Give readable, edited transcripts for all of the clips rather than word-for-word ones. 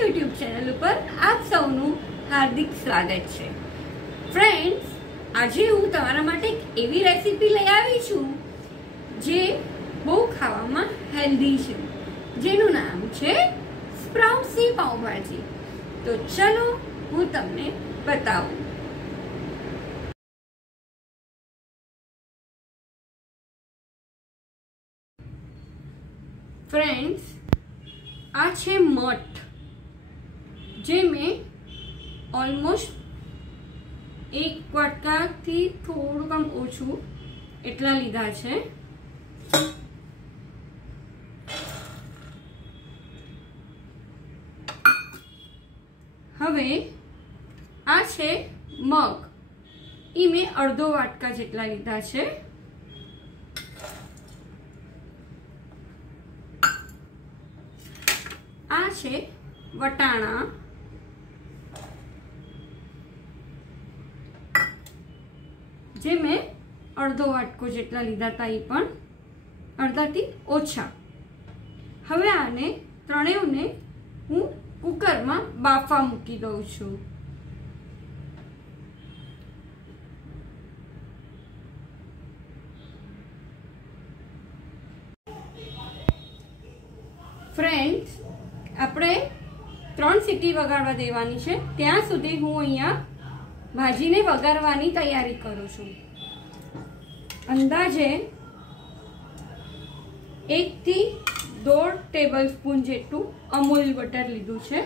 YouTube channel ઉપર આપ સૌનું હાર્દિક સ્વાગત છે। ફ્રેન્ડ્સ, આજે હું તમારા માટે એક એવી રેસીપી લઈ આવી છું જે બહુ ખાવામાં હેલ્ધી છે, જેનું નામ છે સ્પ્રાઉટ્સની પાઉંભાજી। તો ચલો હું તમને બતાવું। ફ્રેન્ડ્સ, આ છે મઠ, જે મેં ઓલમોસ્ટ 1 વાટકાથી થોડું કામ ઓછું એટલા લીધા છે। હવે આ છે મગ, એ મેં અડધો વાટકા જેટલા લીધા છે। આ છે વટાણા, જે મેં અડધો વાટકો જેટલા લીધા હતા, એ પણ અડધાથી ઓછા। હવે આને ત્રણેયને હું કુકરમાં બાફવા મૂકી દઉં છું। ફ્રેન્ડ્સ, આપણે 3 સીટી વગાડવા દેવાની છે, ત્યાં સુધી હું અહીંયા ભાજીને વઘારવાની તૈયારી કરું છું। અંદાજે 1 થી 1.5 ટેબલ સ્પૂન જેટલું અમૂલ બટર લીધું છે।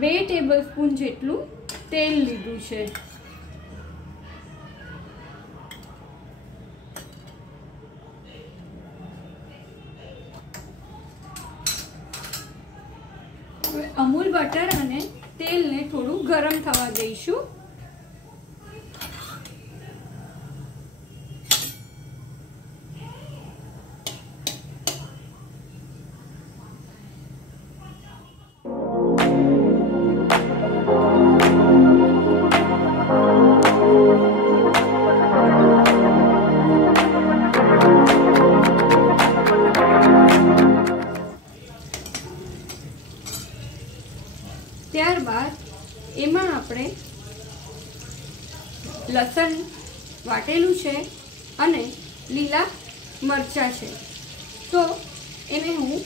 બે ટેબલ સ્પૂન જેટલું તેલ લીધું છે। હવે અમૂલ બટર અને તેલને થોડું ગરમ થવા દઈશું। ત્યારબાદ એમાં આપણે લસણ વાટેલું છે અને લીલા મરચાં છે, તો એને હું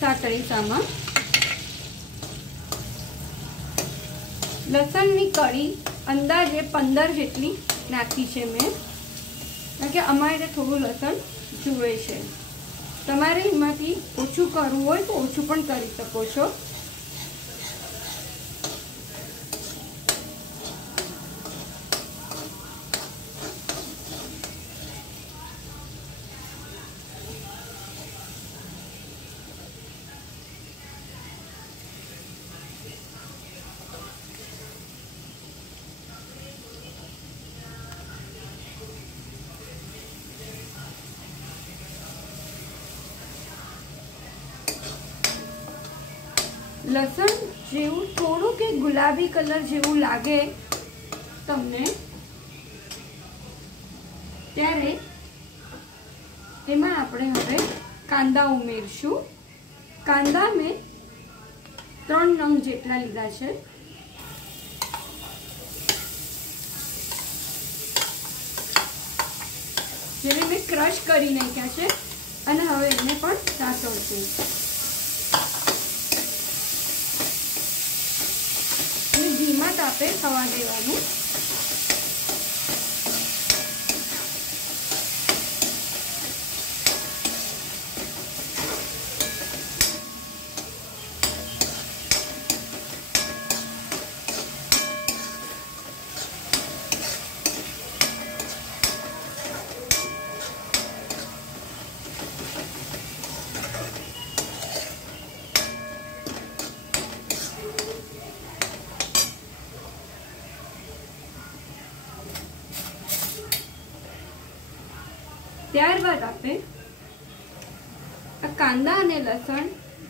સાતળીસામાં લસણની કળી અંદાજે 15 જેટલી નાખી છે મેં, કારણ કે અમારે થોડું લસણ જુએ છે। તમારે એમાંથી ઓછું કરવું હોય તો ઓછું પણ કરી શકો છો। લસણ જેવું થોડું કે ગુલાબી કલર જેવું લાગે તમને, ત્યારે એમાં આપણે હવે કાંદા ઉમેરશું। કાંદા મેં 3 નંગ જેટલા લીધા છે। જેને મેં ક્રશ કરી નાખ્યા છે અને હવે એને પણ સાતળશું। ધીમા તાપે થવા દેવાનું। ત્યારબાદ આપણે આ કાંદા અને લસણ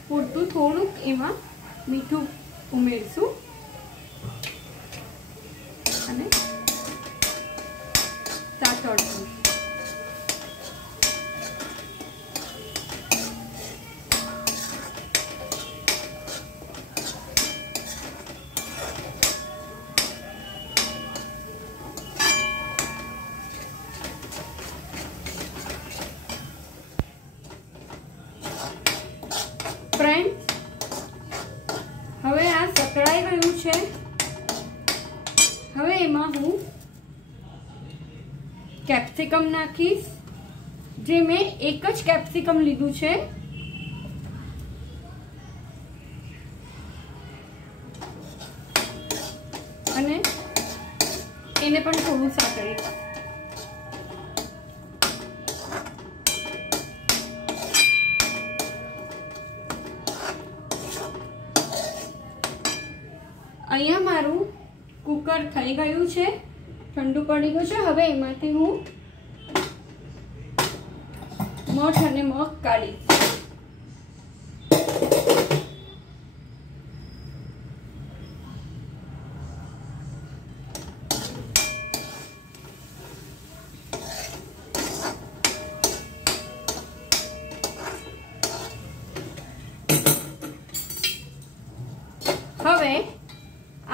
પૂરતું થોડુંક એમાં મીઠું ઉમેરશું અને સાતળશું. ફ્રેન્ડ્સ, હવે આ સતળાઈ ગયું છે. હવે એમાં હું કેપ્સિકમ નાખીશ. જે મેં એક જ કેપ્સિકમ લીધું છે. અને એને પણ થોડું સાતળીશ. અહીંયા મારું કુકર થઈ ગયું છે, ઠંડુ પડી ગયું છે. હવે એમાંથી હું મઠ અને મગ કાઢીશ. હવે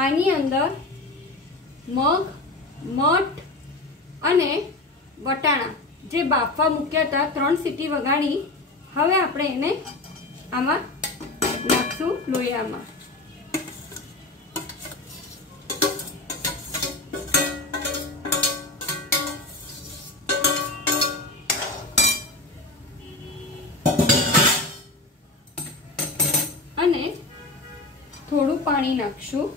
આની અંદર મગ, મઠ અને વટાણા જે બાફવા મૂક્યા હતા, 3 સીટી વગાડી. હવે આપણે એને આમાં નાખશું, લોયામાં. અને થોડું પાણી નાખશું.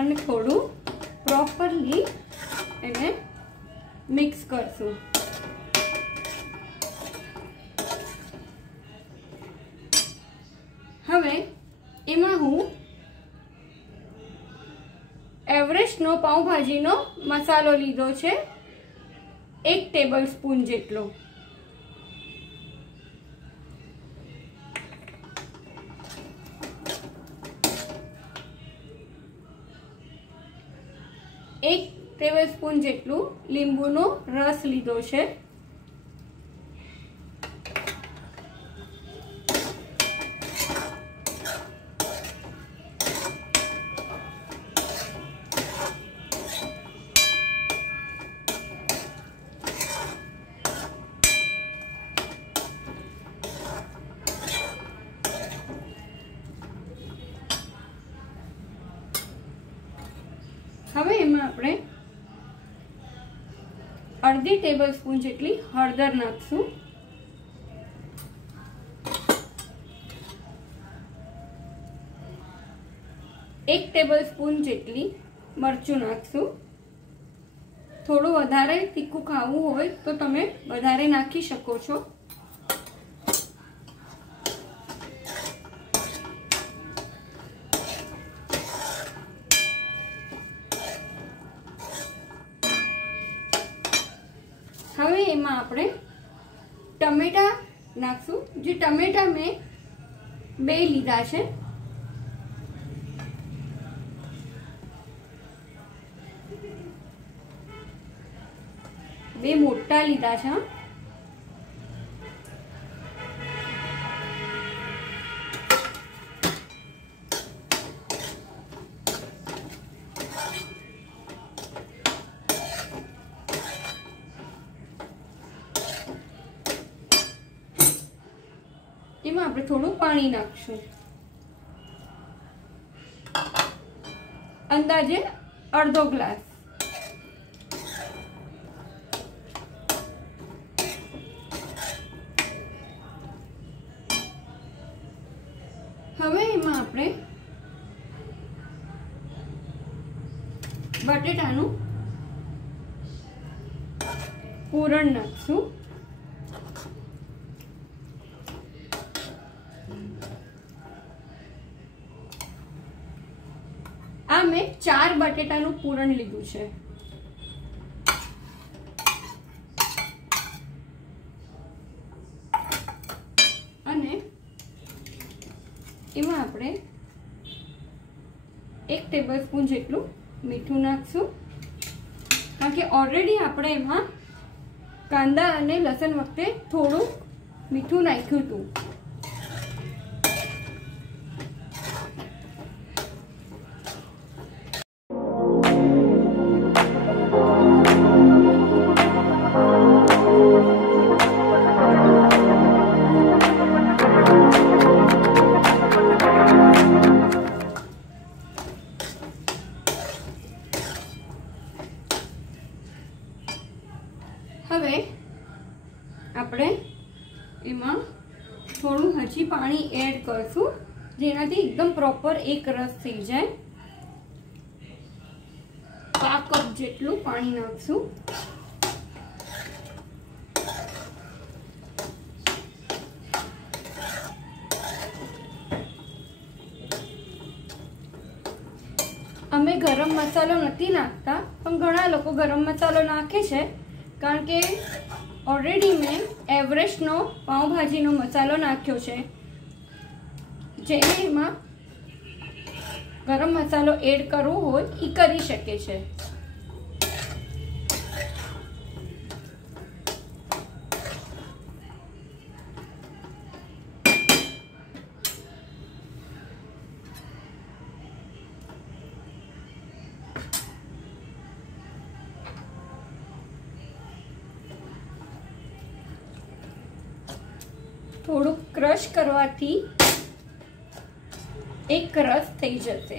અને થોડું પ્રોપરલી એને મિક્સ કરશું. હવે એમાં હું એવરેસ્ટનો પાઉંભાજીનો મસાલો લીધો છે, 1 ટેબલ સ્પૂન જેટલો. એક ટેબલ સ્પૂન જેટલું લીંબુનો રસ લીધો છે. હવે એમાં આપણે અડધી ટેબલ સ્પૂન જેટલી હળદર નાખશું. એક ટેબલ સ્પૂન જેટલી મરચું નાખશું. થોડું વધારે તીખું ખાવું હોય તો તમે વધારે નાખી શકો છો. હવે એમાં આપણે ટમેટા નાખશું. જે ટમેટા મેં 2 લીધા છે. બે મોટા લીધા છે. એમાં આપણે થોડું પાણી નાખશું, અંદાજે અડધો ગ્લાસ. હવે એમાં આપણે બટેટાનું પૂરણ નાખશું. આ મેં 4 બટેટાનું પૂરણ લીધું છે. અને એમાં આપણે 1 ટેબલસ્પૂન જેટલું મીઠું નાખશું, કારણ કે ઓલરેડી આપણે એમાં કાંદા અને લસણ વખતે થોડું મીઠું નાખ્યું હતું. હવે આપણે એમાં થોડું હજી પાણી એડ કરશું, જેનાથી એકદમ પ્રોપર એક રસ થઈ જાય. 1 કપ જેટલું પાણી નાખશું. અમે ગરમ મસાલો નથી નાખતા, પણ ઘણા લોકો ગરમ મસાલો નાખે છે, કારણ કે ઓલરેડી મેં એવરેસ્ટનો પાઉંભાજીનો મસાલો નાખ્યો છે, જેને એમાં ગરમ મસાલો એડ કરવો હોય એ કરી શકે છે. થોડું ક્રશ કરવાથી એક રસ થઈ જશે.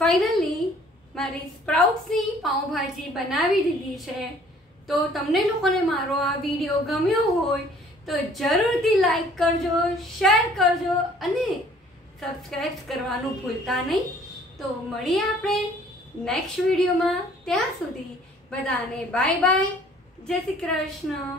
ફાઇનલી મારી સ્પ્રાઉટ્સની પાઉંભાજી બનાવી દીધી છે. તો તમને લોકોને મારો આ વિડીયો ગમ્યો હોય તો જરૂરથી લાઈક કરજો, શેર કરજો અને સબસ્ક્રાઈબ કરવાનું ભૂલતા નહીં. તો મળીએ આપણે નેક્સ્ટ વિડીયોમાં. ત્યાં સુધી બધાને બાય બાય, જય શ્રી કૃષ્ણ.